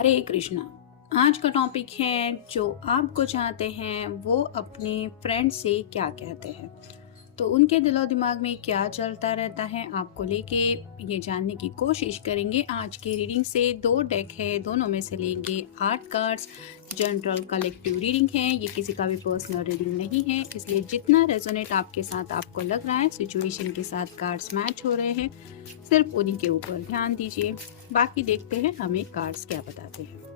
हरे कृष्णा। आज का टॉपिक है जो आपको चाहते हैं वो अपने फ्रेंड से क्या कहते हैं। तो उनके दिलो दिमाग में क्या चलता रहता है आपको लेके ये जानने की कोशिश करेंगे। आज के रीडिंग से दो डेक है, दोनों में से लेंगे 8 कार्ड्स। जनरल कलेक्टिव रीडिंग है, ये किसी का भी पर्सनल रीडिंग नहीं है, इसलिए जितना रेजोनेट आपके साथ आपको लग रहा है, सिचुएशन के साथ कार्ड्स मैच हो रहे हैं, सिर्फ उन्हीं के ऊपर ध्यान दीजिए। बाकी देखते हैं हमें कार्ड्स क्या बताते हैं।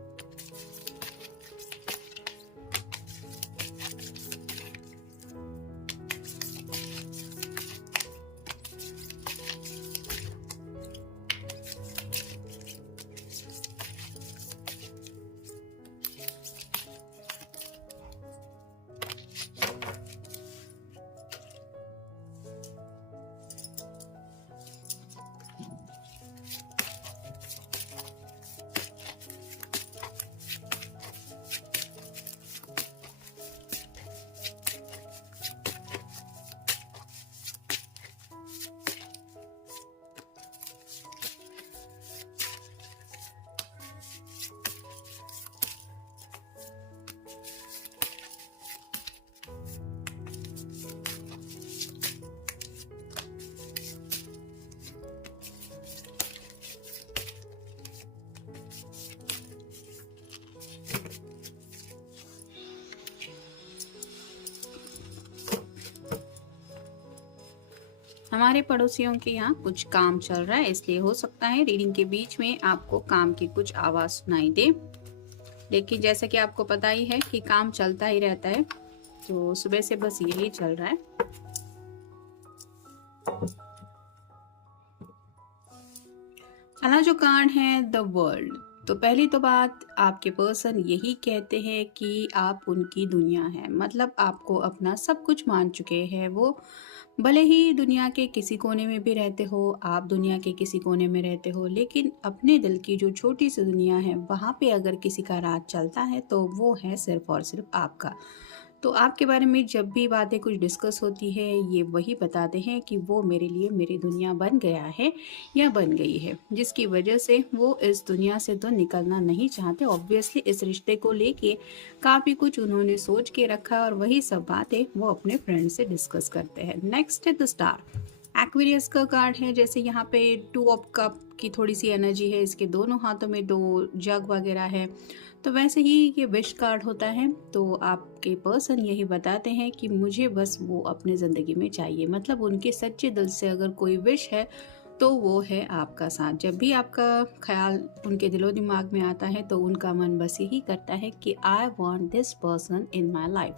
हमारे पड़ोसियों के यहाँ कुछ काम चल रहा है, इसलिए हो सकता है रीडिंग के बीच में आपको काम की कुछ आवाज सुनाई दे। लेकिन जैसा कि आपको पता ही है कि काम चलता ही रहता है, तो सुबह से बस यही चल रहा है। पहला जो कार्ड है द वर्ल्ड। तो पहली तो बात, आपके पर्सन यही कहते हैं कि आप उनकी दुनिया है, मतलब आपको अपना सब कुछ मान चुके हैं वो। भले ही दुनिया के किसी कोने में भी रहते हो, आप दुनिया के किसी कोने में रहते हो, लेकिन अपने दिल की जो छोटी सी दुनिया है वहाँ पे अगर किसी का राज चलता है तो वो है सिर्फ और सिर्फ आपका। तो आपके बारे में जब भी बातें कुछ डिस्कस होती है, ये वही बताते हैं कि वो मेरे लिए मेरी दुनिया बन गया है या बन गई है, जिसकी वजह से वो इस दुनिया से तो निकलना नहीं चाहते। ऑब्वियसली इस रिश्ते को लेके काफ़ी कुछ उन्होंने सोच के रखा और वही सब बातें वो अपने फ्रेंड से डिस्कस करते हैं। नेक्स्ट है द स्टार। एक्वेरियस का कार्ड है। जैसे यहाँ पे 2 ऑफ कप की थोड़ी सी एनर्जी है, इसके दोनों हाथों में 2 जग वगैरह है, तो वैसे ही ये विश कार्ड होता है। तो आपके पर्सन यही बताते हैं कि मुझे बस वो अपने ज़िंदगी में चाहिए, मतलब उनके सच्चे दिल से अगर कोई विश है तो वो है आपका साथ। जब भी आपका ख्याल उनके दिलो दिमाग में आता है तो उनका मन बस यही करता है कि I want this person in my life.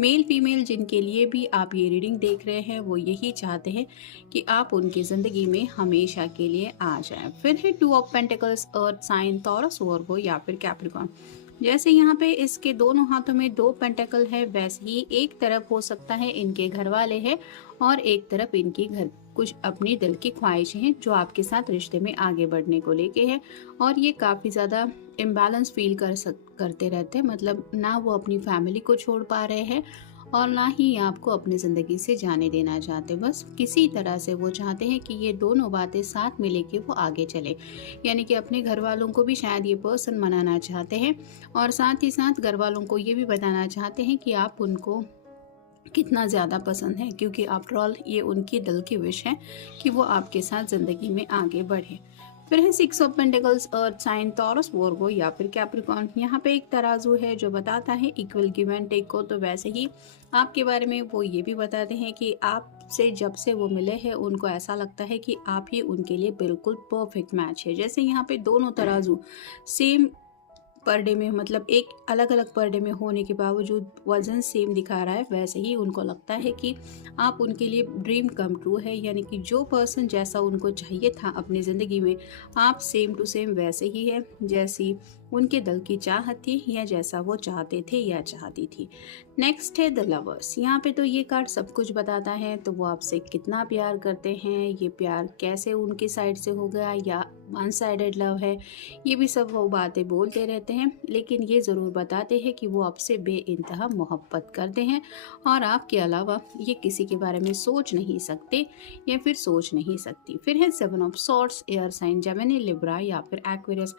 Male female जिनके लिए भी आप ये रीडिंग देख रहे हैं वो यही चाहते हैं कि आप उनकी ज़िंदगी में हमेशा के लिए आ जाएं। फिर है 2 of pentacles, earth sign, Taurus, Virgo या फिर कैप्रिकॉर्न। जैसे यहाँ पे इसके दोनों हाथों में 2 पेंटेकल है, वैसे ही एक तरफ हो सकता है इनके घर वाले हैं और एक तरफ इनकी घर कुछ अपनी दिल की ख्वाहिशें हैं जो आपके साथ रिश्ते में आगे बढ़ने को लेके है। और ये काफ़ी ज़्यादा इम्बैलेंस फील करते रहते हैं, मतलब ना वो अपनी फैमिली को छोड़ पा रहे हैं और ना ही आपको अपनी ज़िंदगी से जाने देना चाहते। बस किसी तरह से वो चाहते हैं कि ये दोनों बातें साथ में लेके वो आगे चले, यानी कि अपने घर वालों को भी शायद ये पर्सन मनाना चाहते हैं और साथ ही साथ घर वालों को ये भी बताना चाहते हैं कि आप उनको कितना ज़्यादा पसंद है, क्योंकि आफ्टर ऑल ये उनकी दिल की विश है कि वो आपके साथ ज़िंदगी में आगे बढ़े। फिर है 6 of pentacles, earth sign, Taurus, Virgo या फिर कैप्रिकॉर्न। यहाँ पे एक तराजू है जो बताता है इक्वल गिव एंड टेक को। तो वैसे ही आपके बारे में वो ये भी बताते हैं कि आपसे जब से वो मिले हैं उनको ऐसा लगता है कि आप ही उनके लिए बिल्कुल परफेक्ट मैच है। जैसे यहाँ पे दोनों तराजू सेम पर डे में, मतलब एक अलग अलग पर डे में होने के बावजूद वजन सेम दिखा रहा है, वैसे ही उनको लगता है कि आप उनके लिए ड्रीम कम ट्रू है, यानी कि जो पर्सन जैसा उनको चाहिए था अपनी ज़िंदगी में, आप सेम टू सेम वैसे ही है जैसी उनके दिल की चाहत थी या जैसा वो चाहते थे या चाहती थी। नेक्स्ट है द लवर्स। यहाँ पे तो ये कार्ड सब कुछ बताता है, तो वो आपसे कितना प्यार करते हैं, ये प्यार कैसे उनकी साइड से हो गया या वन साइडेड लव है, ये भी सब वो बातें बोलते रहते हैं, लेकिन ये ज़रूर बताते हैं कि वो आपसे बेइंतहा मोहब्बत करते हैं और आपके अलावा ये किसी के बारे में सोच नहीं सकते या फिर सोच नहीं सकती। फिर है 7 of swords, air sign Gemini, Libra या फिर एक्वेरियस।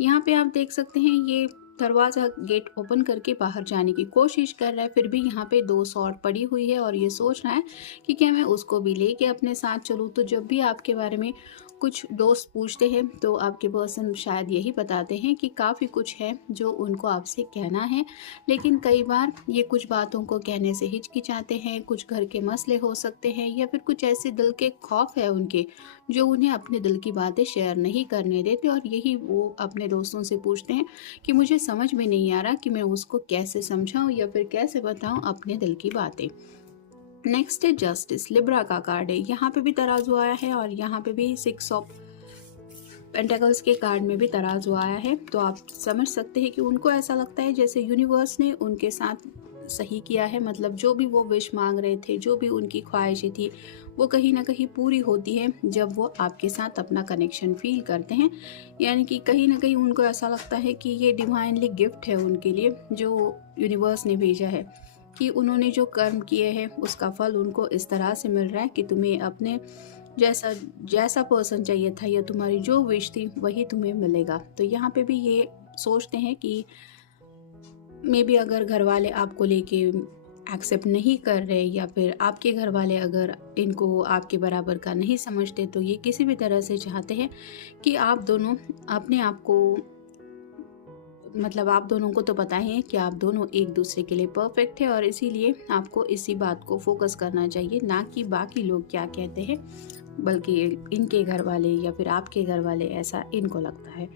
यहाँ पे आप देख सकते हैं ये दरवाज़ा गेट ओपन करके बाहर जाने की कोशिश कर रहा है, फिर भी यहाँ पे 2 शॉर्ट पड़ी हुई है और ये सोच रहा है कि क्या मैं उसको भी लेके अपने साथ चलूँ। तो जब भी आपके बारे में कुछ दोस्त पूछते हैं तो आपके पर्सन शायद यही बताते हैं कि काफ़ी कुछ है जो उनको आपसे कहना है, लेकिन कई बार ये कुछ बातों को कहने से हिचकिचाते हैं। कुछ घर के मसले हो सकते हैं या फिर कुछ ऐसे दिल के खौफ है उनके जो उन्हें अपने दिल की बातें शेयर नहीं करने देते, और यही वो अपने दोस्तों से पूछते हैं कि मुझे समझ में नहीं आ रहा कि मैं उसको कैसे समझाऊं या फिर कैसे बताऊं अपने दिल की बातें। नेक्स्ट है जस्टिस, लिब्रा का कार्ड है। यहाँ पे भी तराजू आया है और यहाँ पे भी 6 ऑफ पेंटेकल्स के कार्ड में भी तराजू आया है। तो आप समझ सकते हैं कि उनको ऐसा लगता है जैसे यूनिवर्स ने उनके साथ सही किया है। मतलब जो भी वो विश मांग रहे थे, जो भी उनकी ख्वाहिशें थी, वो कहीं ना कहीं पूरी होती है जब वो आपके साथ अपना कनेक्शन फील करते हैं। यानी कि कहीं ना कहीं उनको ऐसा लगता है कि ये डिवाइनली गिफ्ट है उनके लिए जो यूनिवर्स ने भेजा है, कि उन्होंने जो कर्म किए हैं उसका फल उनको इस तरह से मिल रहा है कि तुम्हें अपने जैसा जैसा पर्सन चाहिए था या तुम्हारी जो विश थी वही तुम्हें मिलेगा। तो यहाँ पे भी ये सोचते हैं कि मे बी अगर घर वाले आपको लेके एक्सेप्ट नहीं कर रहे या फिर आपके घर वाले अगर इनको आपके बराबर का नहीं समझते, तो ये किसी भी तरह से चाहते हैं कि आप दोनों अपने आप को, मतलब आप दोनों को तो पता है कि आप दोनों एक दूसरे के लिए परफेक्ट है, और इसीलिए आपको इसी बात को फोकस करना चाहिए, ना कि बाकी लोग क्या कहते हैं, बल्कि इनके घर वाले या फिर आपके घर वाले, ऐसा इनको लगता है।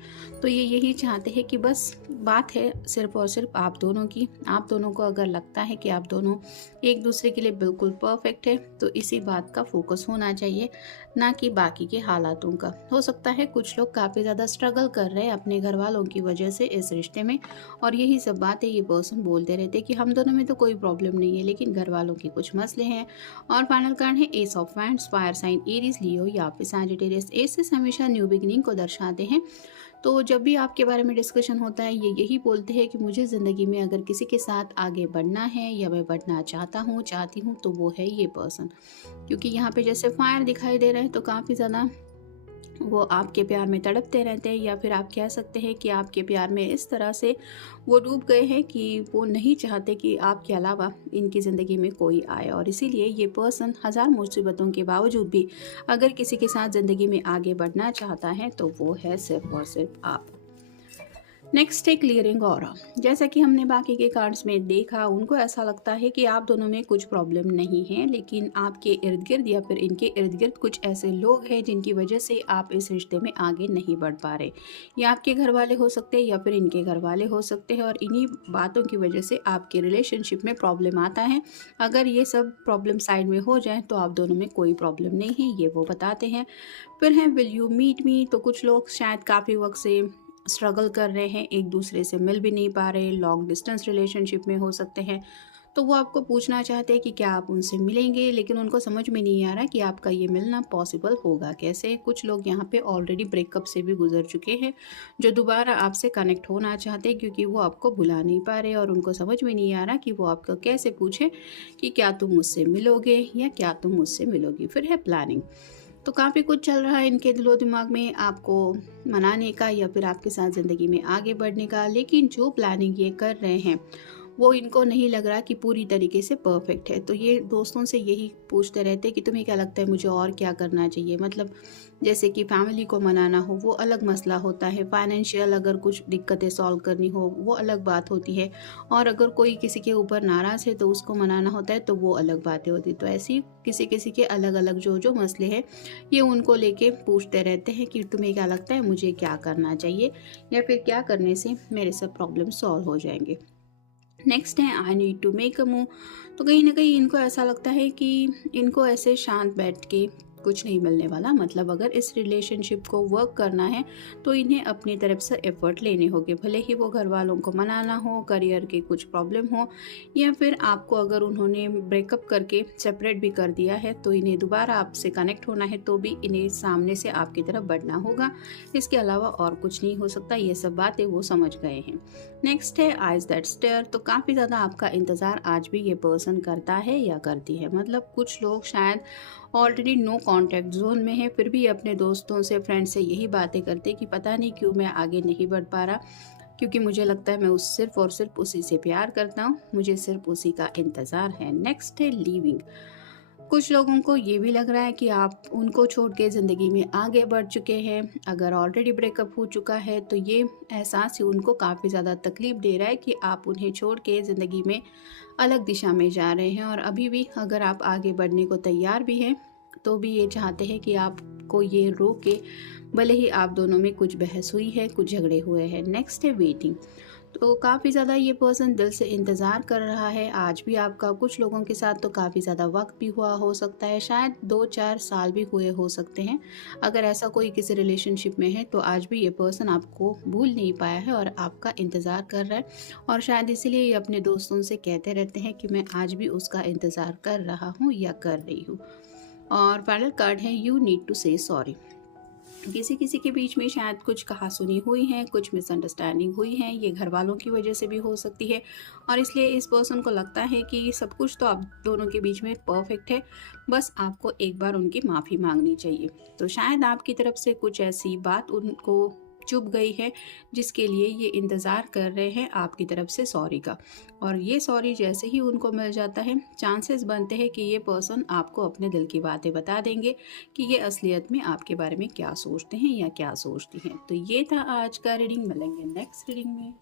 तो ये यही चाहते हैं कि बस बात है सिर्फ और सिर्फ आप दोनों की। आप दोनों को अगर लगता है कि आप दोनों एक दूसरे के लिए बिल्कुल परफेक्ट है तो इसी बात का फोकस होना चाहिए, ना कि बाकी के हालातों का। हो सकता है कुछ लोग काफ़ी ज़्यादा स्ट्रगल कर रहे हैं अपने घर वालों की वजह से इस रिश्ते में, और यही सब बातें ये पर्सन बोलते रहते कि हम दोनों में तो कोई प्रॉब्लम नहीं है, लेकिन घर वालों के कुछ मसले हैं। और फाइनल कार्ड है ace of wands, fire sign Aries, Leo या फिर सैजिटेरियस। एसेस हमेशा न्यू बिगिनिंग को दर्शाते हैं। तो जब भी आपके बारे में डिस्कशन होता है ये यही बोलते हैं कि मुझे ज़िंदगी में अगर किसी के साथ आगे बढ़ना है या मैं बढ़ना चाहती हूँ तो वो है ये पर्सन। क्योंकि यहाँ पे जैसे फायर दिखाई दे रहा है तो काफ़ी ज़्यादा वो आपके प्यार में तड़पते रहते हैं, या फिर आप कह सकते हैं कि आपके प्यार में इस तरह से वो डूब गए हैं कि वो नहीं चाहते कि आपके अलावा इनकी ज़िंदगी में कोई आए। और इसीलिए ये पर्सन हज़ार मुसीबतों के बावजूद भी अगर किसी के साथ ज़िंदगी में आगे बढ़ना चाहता है तो वो है सिर्फ और सिर्फ आप। नेक्स्ट है क्लियरिंग ऑरा। जैसा कि हमने बाकी के कार्ड्स में देखा, उनको ऐसा लगता है कि आप दोनों में कुछ प्रॉब्लम नहीं है, लेकिन आपके इर्द गिर्द या फिर इनके इर्द गिर्द कुछ ऐसे लोग हैं जिनकी वजह से आप इस रिश्ते में आगे नहीं बढ़ पा रहे। ये आपके घर वाले हो सकते हैं या फिर इनके घर वाले हो सकते हैं, और इन्हीं बातों की वजह से आपके रिलेशनशिप में प्रॉब्लम आता है। अगर ये सब प्रॉब्लम साइड में हो जाए तो आप दोनों में कोई प्रॉब्लम नहीं है, ये वो बताते हैं। फिर है विल यू मीट मी। तो कुछ लोग शायद काफ़ी वक्त से स्ट्रगल कर रहे हैं, एक दूसरे से मिल भी नहीं पा रहे, लॉन्ग डिस्टेंस रिलेशनशिप में हो सकते हैं। तो वो आपको पूछना चाहते हैं कि क्या आप उनसे मिलेंगे, लेकिन उनको समझ में नहीं आ रहा कि आपका ये मिलना पॉसिबल होगा कैसे। कुछ लोग यहाँ पे ऑलरेडी ब्रेकअप से भी गुजर चुके हैं जो दोबारा आपसे कनेक्ट होना चाहते हैं, क्योंकि वो आपको भुला नहीं पा रहे और उनको समझ में नहीं आ रहा कि वो आपको कैसे पूछे कि क्या तुम मुझसे मिलोगे या क्या तुम मुझसे मिलोगी। फिर है प्लानिंग। तो काफ़ी कुछ चल रहा है इनके दिलो दिमाग में आपको मनाने का या फिर आपके साथ ज़िंदगी में आगे बढ़ने का, लेकिन जो प्लानिंग ये कर रहे हैं वो इनको नहीं लग रहा कि पूरी तरीके से परफेक्ट है। तो ये दोस्तों से यही पूछते रहते हैं कि तुम्हें क्या लगता है मुझे और क्या करना चाहिए। मतलब जैसे कि फैमिली को मनाना हो वो अलग मसला होता है, फाइनेंशियल अगर कुछ दिक्कतें सॉल्व करनी हो वो अलग बात होती है, और अगर कोई किसी के ऊपर नाराज़ है तो उसको मनाना होता है तो वो अलग बातें होती। तो ऐसी किसी किसी के अलग अलग जो मसले हैं ये उनको लेके पूछते रहते हैं कि तुम्हें क्या लगता है मुझे क्या करना चाहिए या फिर क्या करने से मेरे सब प्रॉब्लम सॉल्व हो जाएंगे। नेक्स्ट है I need to make a move. तो कहीं ना कहीं इनको ऐसा लगता है कि इनको ऐसे शांत बैठ के कुछ नहीं मिलने वाला। मतलब अगर इस रिलेशनशिप को वर्क करना है तो इन्हें अपनी तरफ से एफर्ट लेने होंगे, भले ही वो घर वालों को मनाना हो, करियर के कुछ प्रॉब्लम हो, या फिर आपको अगर उन्होंने ब्रेकअप करके सेपरेट भी कर दिया है तो इन्हें दोबारा आपसे कनेक्ट होना है तो भी इन्हें सामने से आपकी तरफ बढ़ना होगा। इसके अलावा और कुछ नहीं हो सकता। ये सब बातें वो समझ गए हैं। नेक्स्ट है आइज दैट स्टेयर। तो काफ़ी ज़्यादा आपका इंतज़ार आज भी ये पर्सन करता है या करती है। मतलब कुछ लोग शायद ऑलरेडी नो कांटेक्ट जोन में है, फिर भी अपने दोस्तों से, फ्रेंड से यही बातें करते कि पता नहीं क्यों मैं आगे नहीं बढ़ पा रहा, क्योंकि मुझे लगता है मैं सिर्फ और सिर्फ उसी से प्यार करता हूँ, मुझे सिर्फ उसी का इंतज़ार है। नेक्स्ट है लीविंग। कुछ लोगों को ये भी लग रहा है कि आप उनको छोड़ के ज़िंदगी में आगे बढ़ चुके हैं। अगर ऑलरेडी ब्रेकअप हो चुका है तो ये एहसास ही उनको काफ़ी ज़्यादा तकलीफ़ दे रहा है कि आप उन्हें छोड़ के ज़िंदगी में अलग दिशा में जा रहे हैं, और अभी भी अगर आप आगे बढ़ने को तैयार भी हैं तो भी ये चाहते हैं कि आपको ये रोके, भले ही आप दोनों में कुछ बहस हुई है, कुछ झगड़े हुए हैं। नेक्स्ट है वेटिंग। तो काफ़ी ज़्यादा ये पर्सन दिल से इंतज़ार कर रहा है आज भी आपका। कुछ लोगों के साथ तो काफ़ी ज़्यादा वक्त भी हुआ हो सकता है, शायद 2-4 साल भी हुए हो सकते हैं। अगर ऐसा कोई किसी रिलेशनशिप में है तो आज भी ये पर्सन आपको भूल नहीं पाया है और आपका इंतज़ार कर रहा है, और शायद इसीलिए ये अपने दोस्तों से कहते रहते हैं कि मैं आज भी उसका इंतज़ार कर रहा हूँ या कर रही हूँ। और फाइनल कार्ड है यू नीड टू से सॉरी। किसी किसी के बीच में शायद कुछ कहा सुनी हुई है, कुछ मिसअंडरस्टैंडिंग हुई है, ये घर वालों की वजह से भी हो सकती है, और इसलिए इस पर्सन को लगता है कि सब कुछ तो आप दोनों के बीच में परफेक्ट है, बस आपको एक बार उनकी माफ़ी मांगनी चाहिए। तो शायद आपकी तरफ से कुछ ऐसी बात उनको चुभ गई है जिसके लिए ये इंतज़ार कर रहे हैं आपकी तरफ से सॉरी का, और ये सॉरी जैसे ही उनको मिल जाता है, चांसेस बनते हैं कि ये पर्सन आपको अपने दिल की बातें बता देंगे कि ये असलियत में आपके बारे में क्या सोचते हैं या क्या सोचती हैं। तो ये था आज का रीडिंग, मिलेंगे नेक्स्ट रीडिंग में।